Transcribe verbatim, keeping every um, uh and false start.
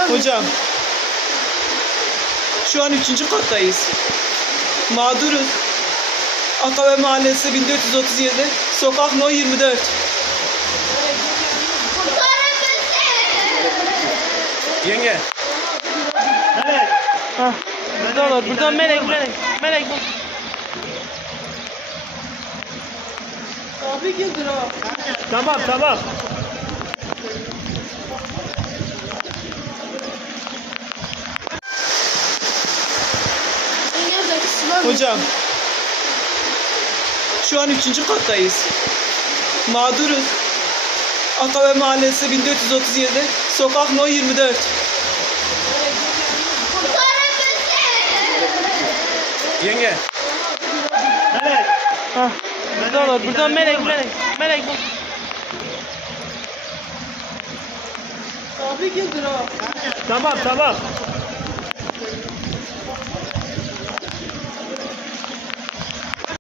Hocam, şu an üçüncü kattayız. Mağduruz. Akabe Mahallesi bin dört yüz otuz yedi, sokak no yirmi dört. Yenge. Evet. Hah, buradan olur. Buradan melek, melek. Melek bul. Abi güldür ha. Tamam tamam. Hocam, şu an üçüncü kattayız. Mağduruz. Akabe Mahallesi bin dört yüz otuz yedi, sokak no yirmi dört. Yenge. Evet. Hah, buradan olur. Buradan melek, melek. Melek bul. Abi güldür ha. Tamam tamam.